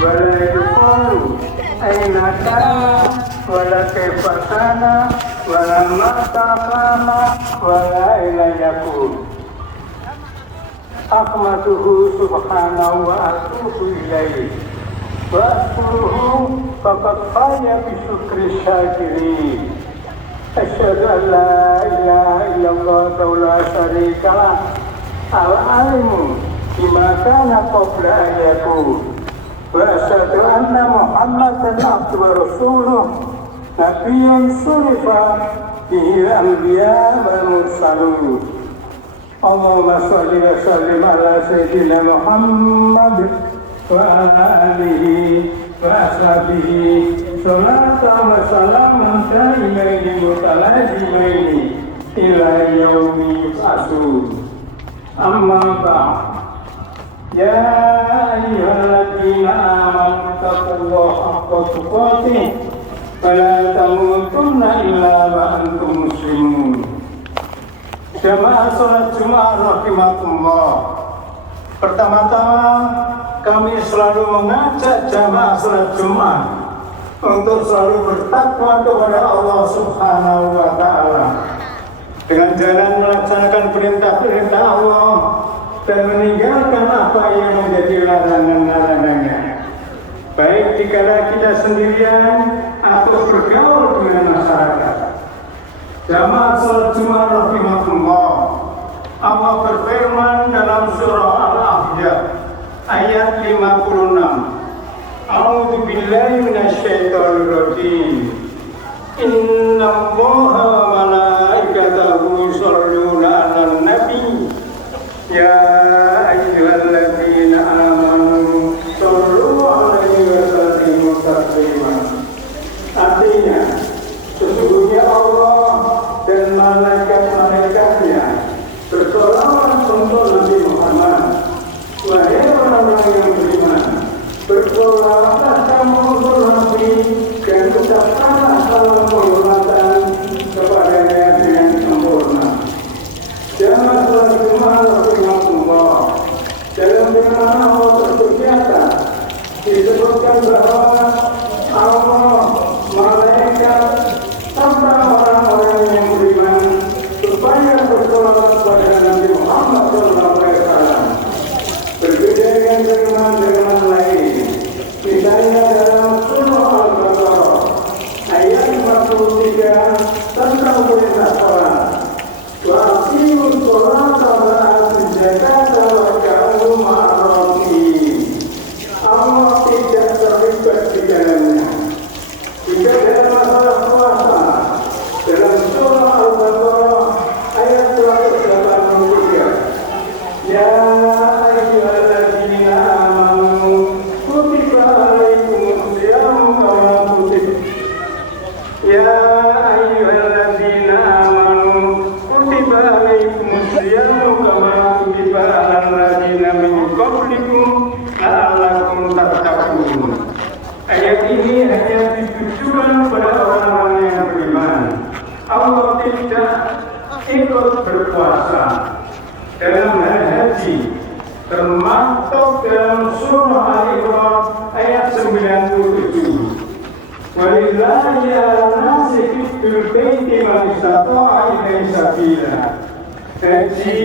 wala yuqalu aina kana wala kaifa kana wala mata kana wala aina yakun. Ahmaduhu subhanahu wa atubu ilaihi wa askuruhu faqad faya bi syukri syakirin. Asyhadu an la ilaha illallah wa la syarika lah al-alimu bima kana qabla an yakun wa asyhadu anna muhammadan abduhu wa rasuluh nabiyyun surifa bihi al-anbiya wal mursalun. Allahumma sholli wa sallim ala sayyidina Muhammad wa ala alihi wa ashabihi sholatan wa salaman daimaini mutalazimaini ila yaumi yub'atsun. Amma ba'd. Ya ayyuhalladzina amanu taqullaha haqqa tuqatih wa la tamutunna illa wa antum muslimun. Jamaah salat Jumat rahimakumullah. Pertama-tama kami selalu mengajak jamaah salat Jumat untuk selalu bertakwa kepada Allah Subhanahu wa taala dengan jalan melaksanakan perintah-perintah Allah dan meninggalkan apa yang menjadi larangan-larangannya. Baik dikala kita sendirian atau bergaul dengan masyarakat. Jamaah salat Jumat rahimakumullah. Allah berfirman dalam surah Al-Ahzab ayat 56. A'udzu billahi minasyaitonir rajim. Innallaha wa malaikatahu yusholluna 'alan nabi. Ya ayyuhalladzina amanu shollu 'alaihi wa sallimu taslima. Artinya, sesungguhnya Allah dan malaikat-malaikatnya bersolawat untuk Nabi Muhammad. Wahai orang-orang yang beriman, bersolawatlah kamu untuk Nabi dan ucapkanlah salam penghormatan kepadanya dengan sempurna. Jamaah salat Jumat rahimakumullah. Dalam firman Allah ternyata disebutkan bahwa Allah, malaikat, serta orang-orang yang beriman supaya bersolawat kepada Nabi Muhammad SAW. Berbeda dengan firman-firman lain, misalnya dalam surah Al-Baqarah ayat 43 tentang perintah salat. Wa aqimus sholata wa atuz zakata warka'u ma'ar raki'in. Allah tidak terlibat di dalamnya. Jika dalam masalah puasa, dalam surah Al-Baqarah ayat 183, ya ayyuhalladzina amanu kutiba alaikumus syamu kama kutiba ya ayyuhalladzina amanu kutiba alaikumus syamu kama kutiba alal ladzina min qablikum la'allakum tattaqun. Ayat ini hanya ditujukan kepada orang-orang yang beriman. Allah tidak ikut berpuasa dalam hal haji, termasuk dalam surah Al-Imran ayat 97. Walillahi 'alan nasi hijjul baiti man istata'a ilaihi sabila. Haji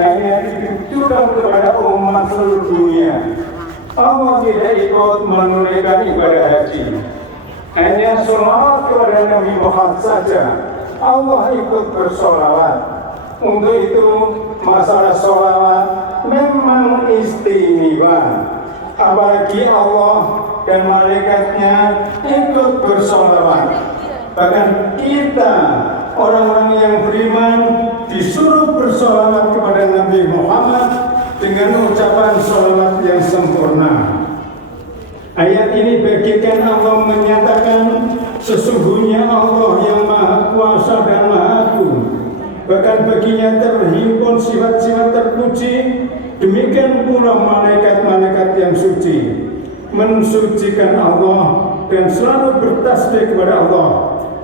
hanya ditujukan kepada umat seluruh dunia. Allah tidak ikut menunaikan ibadah haji. Hanya sholawat kepada Nabi Muhammad saja Allah ikut bersolawat. Untuk itu masalah sholawat memang istimewa. Apalagi Allah dan malaikatnya ikut bersolawat. Bahkan kita orang-orang yang beriman disuruh bersolawat kepada Nabi Muhammad dengan ucapan sholawat yang sempurna. Ayat ini bagikan Allah menyatakan sesungguhnya Allah yang Maha Kuasa dan Maha Agung. Bahkan baginya terhimpun sifat-sifat terpuji. Demikian pula malaikat-malaikat yang suci mensucikan Allah dan selalu bertasbih kepada Allah.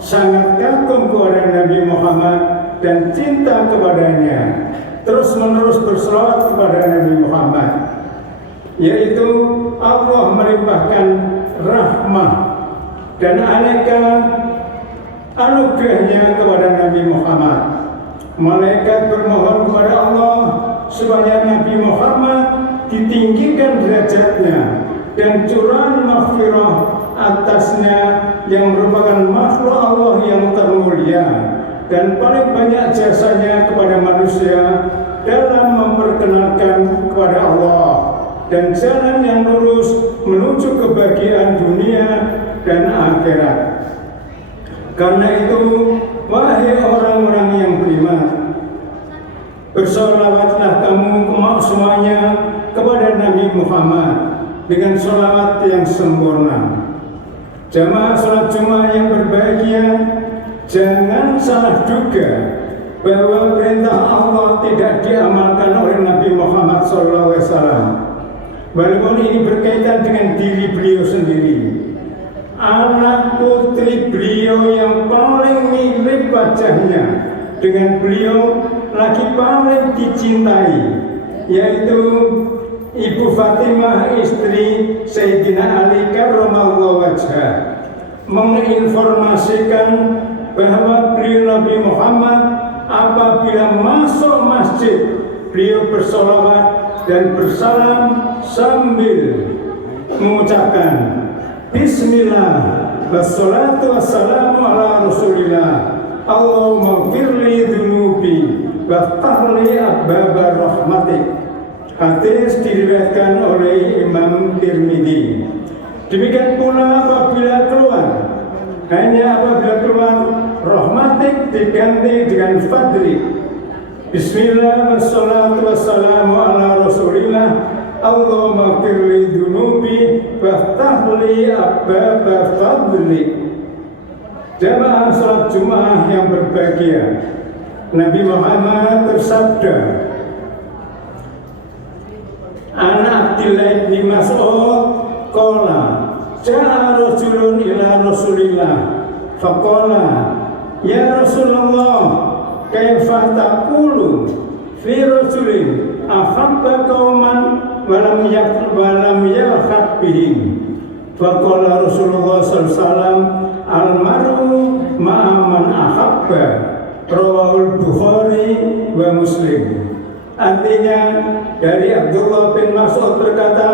Sangat kagum kepada Nabi Muhammad dan cinta kepadanya. Terus menerus berselawat kepada Nabi Muhammad. yaitu Allah melimpahkan rahmah dan aneka anugerahnya kepada Nabi Muhammad. Malaikat bermohon kepada Allah supaya Nabi Muhammad ditinggikan derajatnya dan curahan maghfirah atasnya yang merupakan makhluk Allah yang termulia dan paling banyak jasanya kepada manusia dalam memperkenalkan kepada Allah dan jalan yang lurus menuju kebahagiaan dunia dan akhirat. Karena itu, wahai orang-orang yang beriman, bersolawatlah kamu semuanya kepada Nabi Muhammad dengan sholawat yang sempurna. Jamaah sholat Jumat yang berbahagia, jangan salah duga bahwa perintah Allah tidak diamalkan oleh Nabi Muhammad SAW. Walaupun ini berkaitan dengan diri beliau sendiri, anak putri beliau yang paling mirip wajahnya dengan beliau lagi paling dicintai, yaitu Ibu Fatimah, istri Sayyidina Ali karramallahu wajhah, menginformasikan bahwa beliau Nabi Muhammad apabila masuk masjid beliau bersolawat dan bersalam sambil mengucapkan Bismillah wassalatu wassalamu ala Rasulillah Allahumma firli dhunubi waftahli ababa rahmatik. Hadis diriwayatkan oleh Imam Tirmidzi. Demikian pula apabila keluar, hanya apabila keluar rahmatik diganti dengan fadli. Bismillah wassalatu wassalamu ala Rasulillah Allahumma firli dhunubi waftahli ababa fadli. Jamaah salat Jumat yang berbahagia, Nabi Muhammad bersabda, Ana Abdillah bin Mas'ud qala ja'a rajulun ila Rasulillah faqala ya Rasulullah kaifa taqulu fi rajulin ahabba qauman walam yalhaq bihim. Faqala Rasulullah sallallahu alaihi wasallam al-mar'u ma'a man ahabba, rawahul Bukhari wa Muslim. Artinya dari Abdullah bin Mas'ud berkata,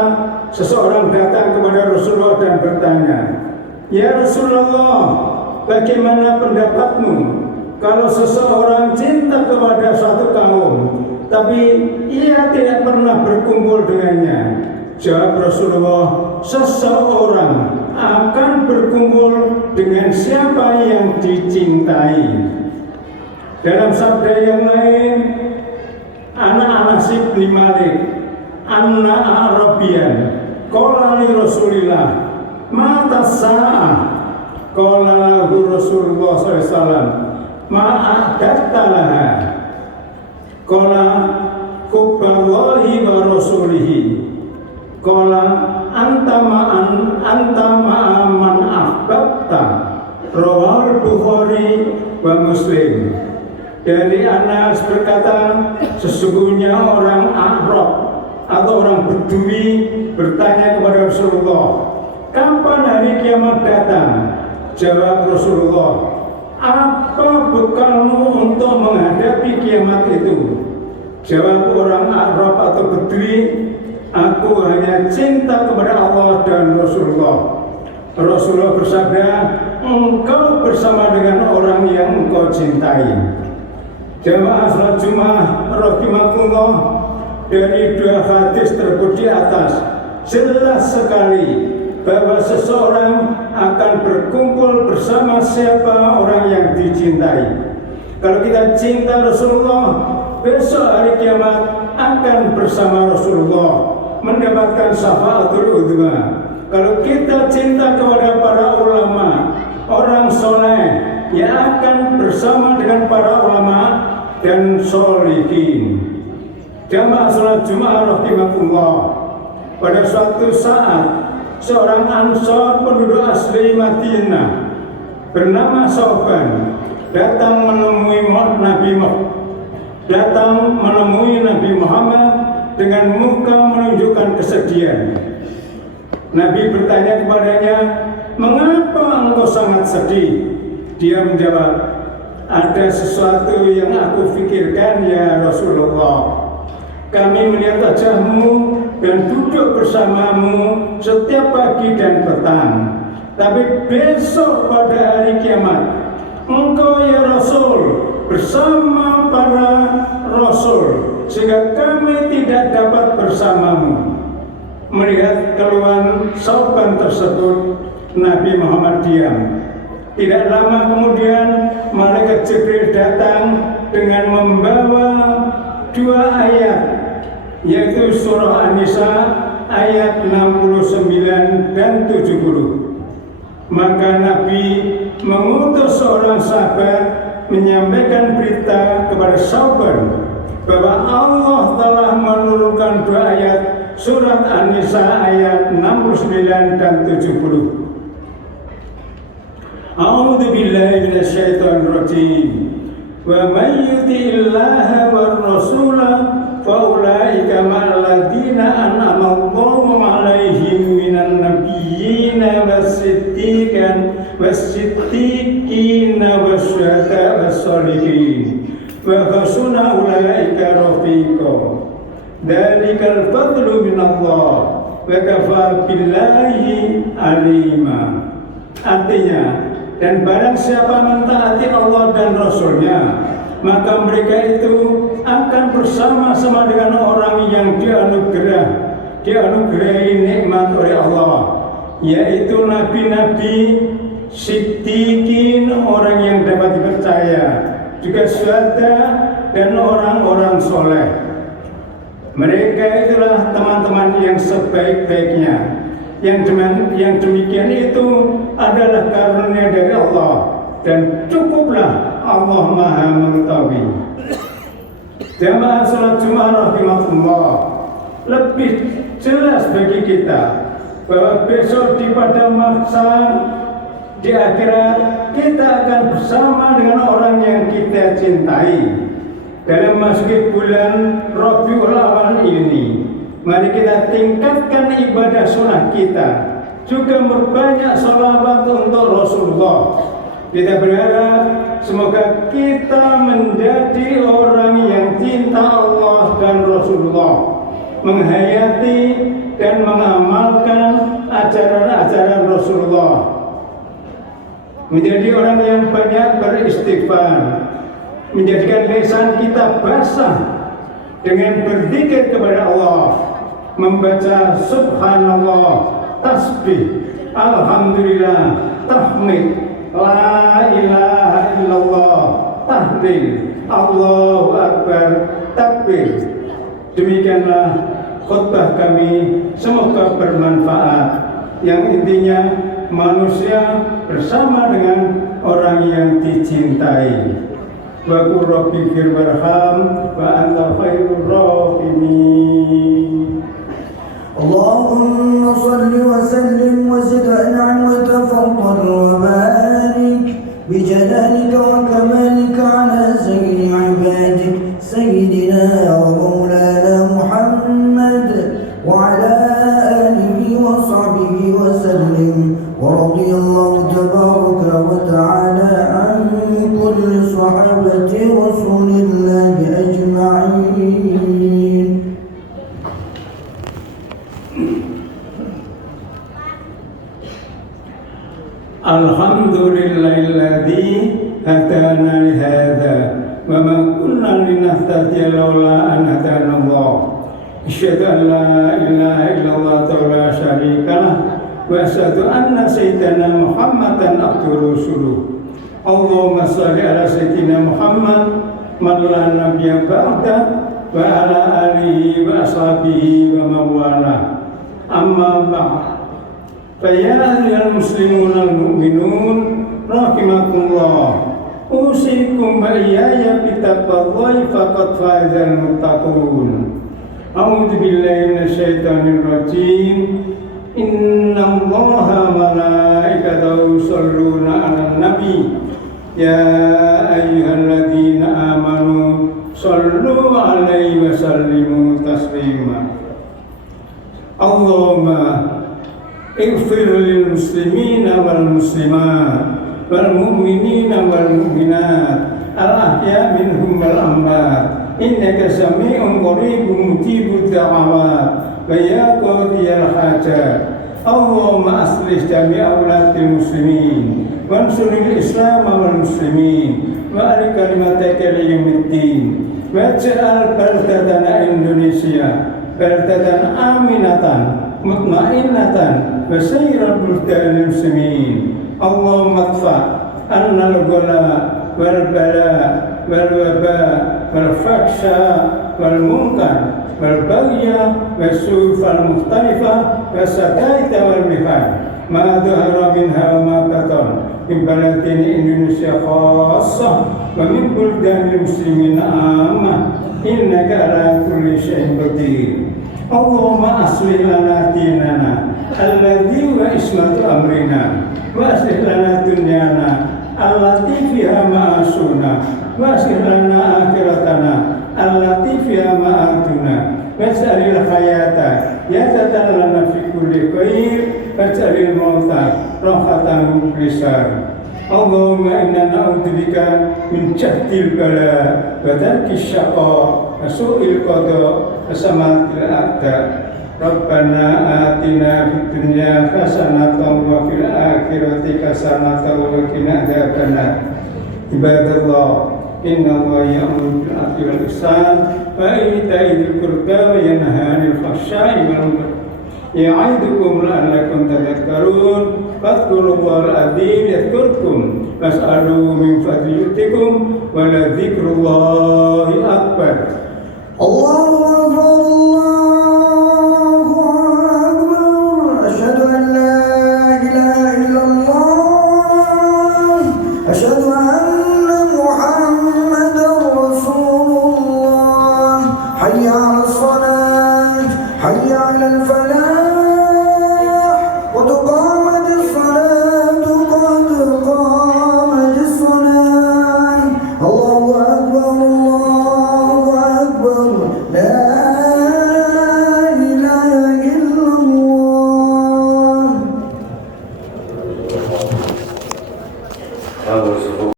seseorang datang kepada Rasulullah dan bertanya, ya Rasulullah, bagaimana pendapatmu kalau seseorang cinta kepada suatu kaum tapi ia tidak pernah berkumpul dengannya? Jawab Rasulullah, seseorang akan berkumpul dengan siapa yang dicintai. Dalam sabda yang lain, Anas bin Malik, Anna Arabian, qala li Rasulillah, mata sa'ah, qala lahu Rasulullah SAW, ma'adatta laha, qala kubballahi wa rasulihi, qala anta ma'aman ahbabta, rawahul Bukhari wa Muslim. Dari Anas berkata, sesungguhnya orang Arab atau orang Bedui bertanya kepada Rasulullah, kapan hari kiamat datang? Jawab Rasulullah, apa bekalmu untuk menghadapi kiamat itu? Jawab orang Arab atau Bedui, aku hanya cinta kepada Allah dan Rasulullah. Rasulullah bersabda, engkau bersama dengan orang yang engkau cintai. Jamaah salat Jumat rahimakumullah, dari dua hadis tersebut di atas jelas sekali bahwa seseorang akan berkumpul bersama siapa orang yang dicintai. Kalau kita cinta Rasulullah, besok hari kiamat akan bersama Rasulullah mendapatkan syafaatul udhma. Kalau kita cinta kepada para ulama, orang soleh, yang akan bersama dengan para ulama dan sholihin. Jamaah salat Jumat rahimakumullah, pada suatu saat seorang Ansor penduduk asli Madinah bernama Sauban datang menemui Nabi Muhammad dengan muka menunjukkan kesedihan. Nabi bertanya kepadanya, "Mengapa engkau sangat sedih?" Dia menjawab, "Ada sesuatu yang aku pikirkan ya Rasulullah. Kami melihat wajahmu dan duduk bersamamu setiap pagi dan petang. Tapi besok pada hari kiamat, engkau ya Rasul bersama para Rasul, sehingga kami tidak dapat bersamamu." Melihat keluhan Sauban tersebut, Nabi Muhammad diam. Tidak lama kemudian malaikat Jibril datang dengan membawa 2 ayat, yaitu surah An-Nisa ayat 69 dan 70. Maka Nabi mengutus seorang sahabat menyampaikan berita kepada Sauban bahwa Allah telah menurunkan 2 ayat surat An-Nisa ayat 69 dan 70. A'udzu billahi minasyaitonir rajim. Wa may yuti'illaha war rasula fa ulaika ma'al ladzina an'ama Allahu 'alaihim minan nabiyyina was-siddiqina wasyuhada'i was-sholihin wa hasuna ulaika rafiqa. Dzalikal fadlu minallah wa kafaa billahi alima. Artinya, dan barang siapa mentaati Allah dan Rasulnya, maka mereka itu akan bersama-sama dengan orang yang dianugerahi nikmat oleh Allah, yaitu nabi-nabi, siddiqin, orang yang dapat dipercaya, juga syuhada dan orang-orang soleh. Mereka itulah teman-teman yang sebaik-baiknya. Yang demikian itu adalah karunia dari Allah, dan cukuplah Allah Maha mengetahui. Jamaah salat Jumat rahimahullah, lebih jelas bagi kita bahwa besok di padang mahsyar di akhirat kita akan bersama dengan orang yang kita cintai. Dalam memasuki bulan Rabiul Awal ini, mari kita tingkatkan ibadah sunnah kita, juga berbanyak sholawat untuk Rasulullah. Kita berharap semoga kita menjadi orang yang cinta Allah dan Rasulullah, menghayati dan mengamalkan ajaran-ajaran Rasulullah, menjadi orang yang banyak beristighfar, menjadikan lisan kita basah dengan berzikir kepada Allah, membaca subhanallah, tasbih, alhamdulillah, tahmid, la ilaha illallah, tahlil, Allahu akbar, takbir. Demikianlah khutbah kami, semoga bermanfaat, yang intinya manusia bersama dengan orang yang dicintai. Wa qur rabbi fir warham wa anta khairur rahimin. Allahumma salli wa sallim wa zid an'am wa tafaddal wa barik bi jalalika wa kamalika ala sayyidi ibadik sayyidina wa maulana Muhammad wa ala alihi wa sahbihi wa sallim. wa radiyallahu tabaraka wa ta'ala an kulli sahabati rasulillahi ajma'in. Alhamdulillahilladzi hadana li hadza wa ma kunna linahtadiya laula an hadana Allah. Asyhadu an la ilaha illallah la syarika lah wa asyhadu anna sayyidana Muhammadan abduhu rasuluh. Allahumma shalli ala sayyidina Muhammad man la nabiyya ba'da wa ala alihi wa ashabihi wa mawala. Amma ba'd. Faya ayyuhal muslimun al-mu'minun rahimakumullah, usikum wa iyaya bitaqwallahi faqad fazal muttaqun. A'udzu billahi minasyaitonir rajim. Innallaha malaikatahu yusholluna 'alan nabi ya ayyuhalladzina amanu shallu 'alaihi wa sallimu taslima. اغفر للمسلمين والمسلمات والمؤمنين والمؤمنات الأحياء منهم والأموات إنك سميع قريب مجيب الدعوات ويا قاضي الحاجات اللهم أصلح جميع أولاد المسلمين وانصر الإسلام والمسلمين وأري كلمتك ليوم الدين واجعل بلدتنا إندونيسيا بلدة آمنة مطمئنة وسير البلدان المسلمين اللهم ادفع عنا الغلاء والبلاء والوباء والفحشاء والمنكر والبغي والسوء المختلفة والسكائط والمحن ما ظهر منها وما بطن من بلدان إندونيسيا خاصة ومن بلدان المسلمين عامة إنك على كل شيء قدير اللهم أصلح لنا ديننا الذي هو عصمة أمرنا وأصلح لنا دنيانا التي فيها معاشنا وأصلح لنا آخرتنا التي فيها معادنا واجعل الحياة زيادة لنا في كل خير واجعل الموت راحة من كل شر اللهم إنا نعوذ بك من جهد البلاء ودرك الشقاء وسوء القضاء وسماة الأعداء ربنا آتنا في الدنيا حسنة وفي الآخرة حسنة وقنا عذاب النار عباد الله إن الله يأمر بالعدل والإحسان وإيتاء ذي القربى وينهى عن الفحشاء والمنكر يعظكم لعلكم تذكرون فاذكروا الله العظيم يذكركم واسألوا من فضل يؤتكم ولذكر الله أكبر. الله